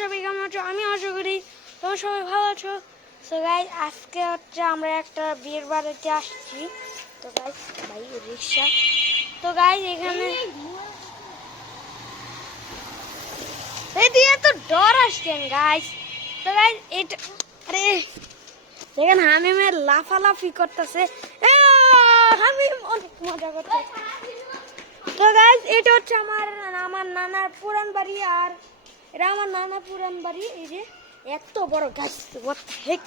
সবাই কেমন আছো? আমি আশা করি তোমরা সবাই ভালো আছো। সো গাইস, আজকে হচ্ছে আমরা একটা বিয়ের বাড়িতে আসছি। তো গাইস, ভাই রিক্সা। তো গাইস, এখানে এই দিয়ে তো ডর আসছেন গাইস। তো গাইস, এটা আরে দেখেন হামিমের লাফালাফি করতেছে। হামিম অনেক মজা করতেছে। তো গাইস, এটা হচ্ছে আমার নানার পুরান বাড়ি, আর এটা আমার নানা পুরান বাড়ি। এই যে এত বড় গাছ, হোয়াট দ্য হেক।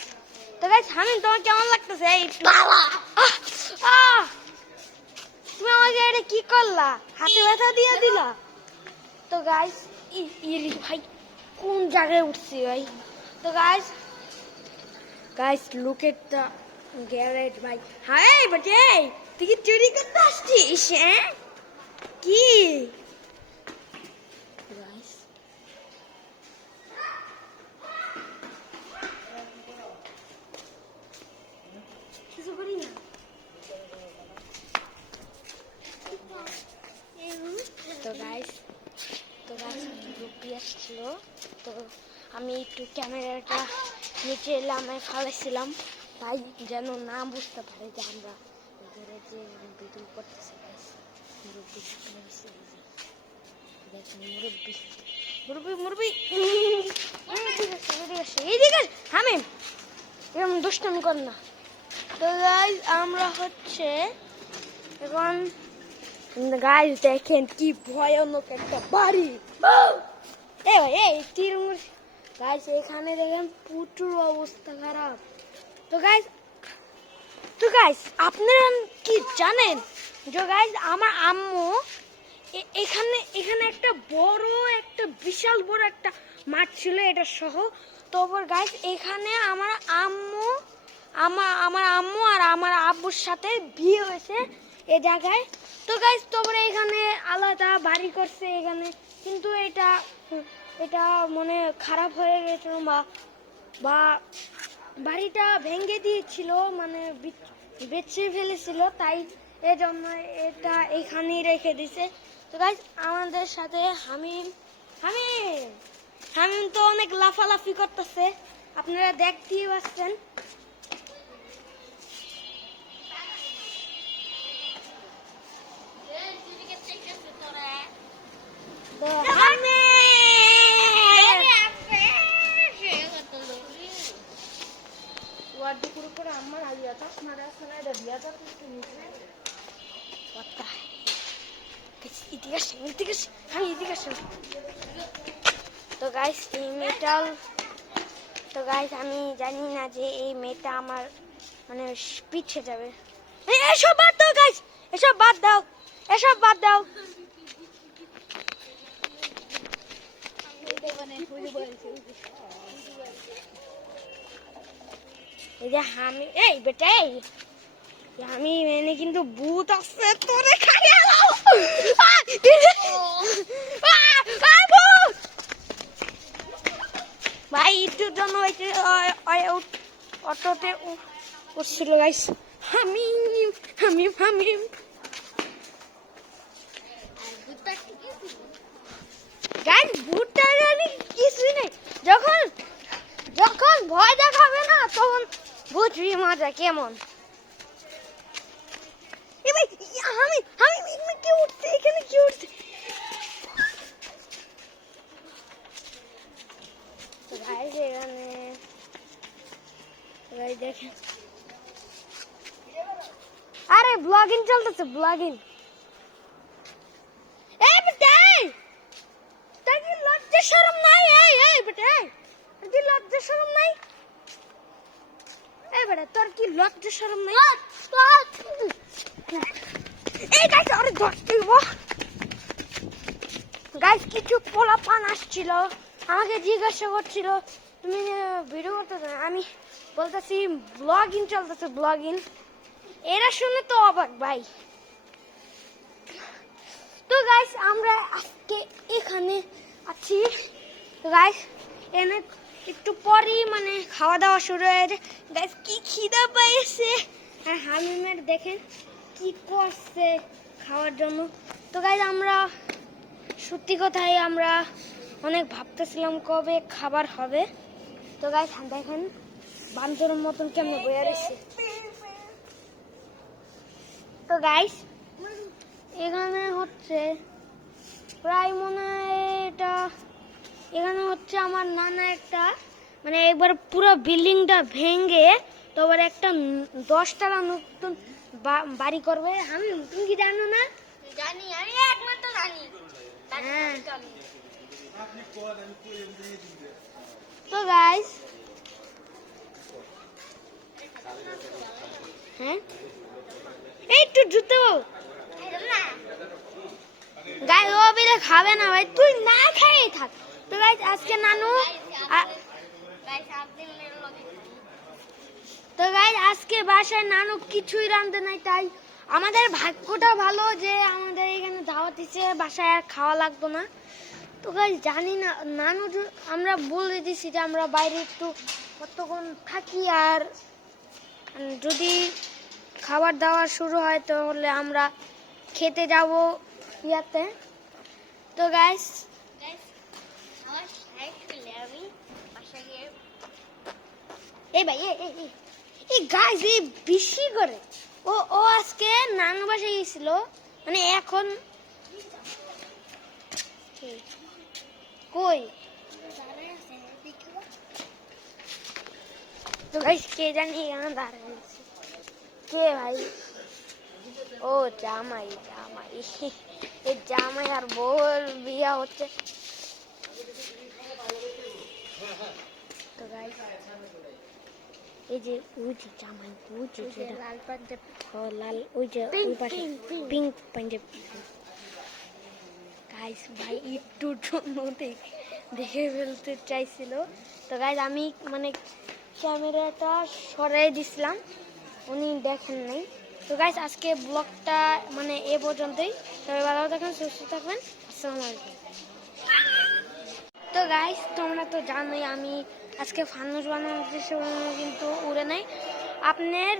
তো গাইস, হামিম তোমার কেমন লাগতেছে? তুমি আমাকে এটা কি করলা? হাতে ব্যথা দিয়ে দিলা। তো গাইস, ইরি ভাই কোন জায়গায় উঠছি ভাই। তো guys look at the garage ভাই। হাই বেটে, তুই কি চুরি করতে আসছিস? হ্যাঁ কি গাইস, কিছু করি না। তো গাইস গ্রুপটি আসছিল, তো আমি একটু ক্যামেরাটা নিচে এলে আমায় ফালাইছিলাম তাই যেন না বুঝতে পারে যে আমরা ভিতরে যে ভিডিও করতেছি। গাইস মুরব্বী এইদিকে হামিম, এরকম দুষ্টামি কর না। তো গাইস, আমরা হচ্ছে এখন গাইস দেখেন কি ভয়ানক একটা বাড়ি। এই তিরমুর গাইস, এখানে দেখেন প্রচুর অবস্থা খারাপ। তো গাইস আপনারা কি জানেন যে গাইস আমার আম্মু এখানে একটা বিশাল বড় একটা মাঠ ছিল এটা সহ। তো গাইস এখানে আমার আম্মু আর আমার আব্বুর সাথে বিয়ে হয়েছে এই জায়গায়। তো গাইস তোমরা এখানে আলাদা বাড়ি করছে এখানে, কিন্তু এটা মানে খারাপ হয়ে গেছিল বা বাড়িটা ভেঙে দিয়েছিল, মানে বেচে ফেলেছিল, তাই এজন্য এটা এখানেই রেখে দিছে। তো গাইস আমাদের সাথে হামিম তো অনেক লাফালাফি করতেছে, আপনারা দেখতেই পাচ্ছেন। তো গাইস আমি জানি না যে এই মেয়েটা আমার মানে পিছিয়ে যাবে। এসব বাদ দাও গাইস, এসব বাদ দাও। এই যে এই বেটা, আমি মেনে কিন্তু ভূত আছে তোরে খাইয়া দাও। ভাই একটুর জন্য অটোতে উঠছিল গাইস। হামিম গাইস, ভূতটা জানি কিছুই নেই। যখন ভয় দেখাবে না তখন বুঝবি মজা কেমন। কি উঠছে এখানে, কি উঠছে? দেখেন, আরে ব্লগিং চলতেছে, ব্লগিং। লজ্জা শরম নাই? লজ্জা শরম নাই? এই বেটা, তোর কি লজ্জা শরম নাই? এই গাইস, আরে গাইস কিছু পোলাপান আসছিল, আমাকে জিজ্ঞাসা করছিল তুমি ভিডিও করতেছো? আমি বলতেছি ব্লগিং চলতেছে, ব্লগিং। এরা শুনে তো অবাক ভাই। তো গাইস আমরা আজকে এখানে আছি। গাইস এনে একটু পরেই মানে খাওয়া দাওয়া শুরু হয়ে যায়। গাইস কি খিদা পাইছে, আর হামিমের দেখেন কি করছে খাওয়ার জন্য। তো গাইস আমরা সত্যি কথাই আমরা অনেক ভাবতেছিলাম কবে খাবার হবে। তো গাইস দেখেন বান্দরের মতন কেমন বইয়া রয়েছে। তো গাইস এখানে হচ্ছে প্রায় মনে হয় এটা এখানে হচ্ছে আমার নানা একটা মানে একবার পুরো বিল্ডিংটা ভেঙে তারপরে একটা 10 তলা নতুন বাড়ি করবে। আমি তুমি কি জানো না? জানি, আমি একমাত্র জানি। হ্যাঁ। তো গাইস হ্যাঁ এই একটু জুতো গাইস ও বিলে খাবে না ভাই, তুই না খেয়ে থাক। তো গাইস আজকে নানু তো গাইস আজকে বাসায় নানু কিছুই রাঁধে নাই, তাই আমাদের ভাগ্যটা ভালো যে আমাদের এখানে দাওয়াত দিচ্ছে, বাসায় আর খাওয়া লাগতো না। তো গাইস জানি না নানু আমরা বলে দিছি যে আমরা বাইরে একটু কতক্ষণ থাকি, আর যদি খাবার দাওয়া শুরু হয় তাহলে আমরা খেতে যাব ইয়াতে। তো গাইস এই ভাই এই গাইস এই বেশি করে ও আজকে নানু বাসায় গেছিল, মানে এখন কই তো গাইস কে জানি এখানে দাঁড়িয়ে আছে কে ভাই? ও জামাই জামাই এই জামাই আর বউর বিয়া হচ্ছে। তো গাইস এই যে ওই যে জামাই ওই যে লাল পাঞ্জাবি লাল ওই যে ওই পাশে পিঙ্ক পাঞ্জাবি। গাইস ভাই একটুর জন্য দেখে ফেলতে চাইছিল। তো গাইস আমি মানে ক্যামেরাটা সরাই দিছিলাম, উনি দেখেন নাই। তো গাইস আজকে ব্লগটা মানে এ পর্যন্তই। সবাই ভালো থাকবেন, সুস্থ থাকবেন। আসসালামু আলাইকুম। তো গাইস তোমরা তো জানোই আমি আজকে ফানুস বানানোর সময় কিন্তু উড়ে নাই। আপনার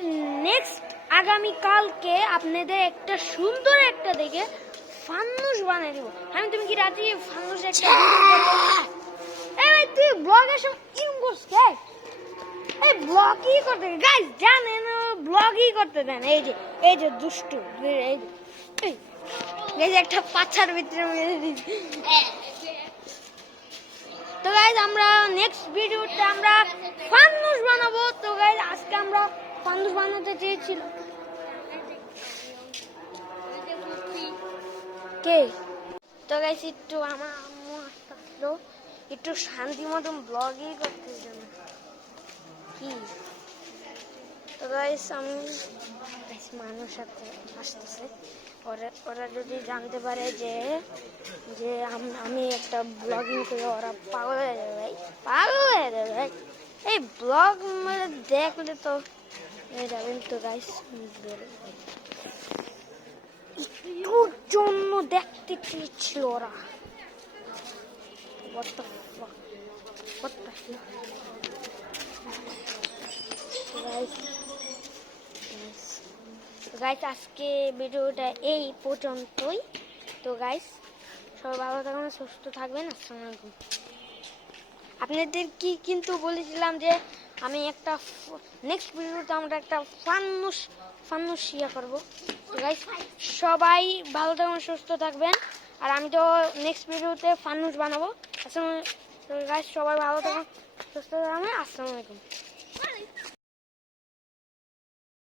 নেক্সট আগামীকালকে আপনাদের একটা সুন্দর একটা দেখে ফানুস বানিয়ে দেবো আমি। তুমি কি রাজি ফানুস একটা এই ভাই তুই ব্লগের সময় ইনবক্স কে এই ব্লগই করতে গাইস জানেন ব্লগই করতে দেন। এই যে দুষ্টু এই যে একটা পাছার ভিতরে মেরে দিচ্ছি। তো গাইস আমরা নেক্সট ভিডিওতে আমরা ফানুস বানাবো। তো গাইস আজকে আমরা ফানুস বানাতে চেয়েছিলাম কে। তো গাইস একটু আমার আম্মু আসলো একটু শান্তি মতন ব্লগই করতে জন্য কি। তো গাইস আমি মানুষ সাথে আসতেছে, ওরা যদি জানতে পারে যে যে আমি একটা ব্লগিং করে ওরা পাগল হয়ে যাবে ভাই, পাগল হয়ে যাবে ভাই। এই ব্লগ দেখলে তো যাবেন। তো গাইস একটুর জন্য দেখতে চেয়েছিল ওরা। গাইস আজকে ভিডিওটা এই পর্যন্তই। তো গাইস সবাই ভালো থাকবেন, সুস্থ থাকবেন। আসসালামু আলাইকুম। আপনাদের কি কিন্তু বলেছিলাম যে আমি একটা নেক্সট ভিডিওতে আমরা একটা ফানুস ইয়া করবো। তো গাইস সবাই ভালো থাকবেন, সুস্থ থাকবেন। আর আমি তো নেক্সট ভিডিওতে ফানুস বানাবো। আসসালামু আলাইকুম। গাইস সবাই ভালো থাকবেন, সুস্থ থাকবেন। আসসালামু আলাইকুম।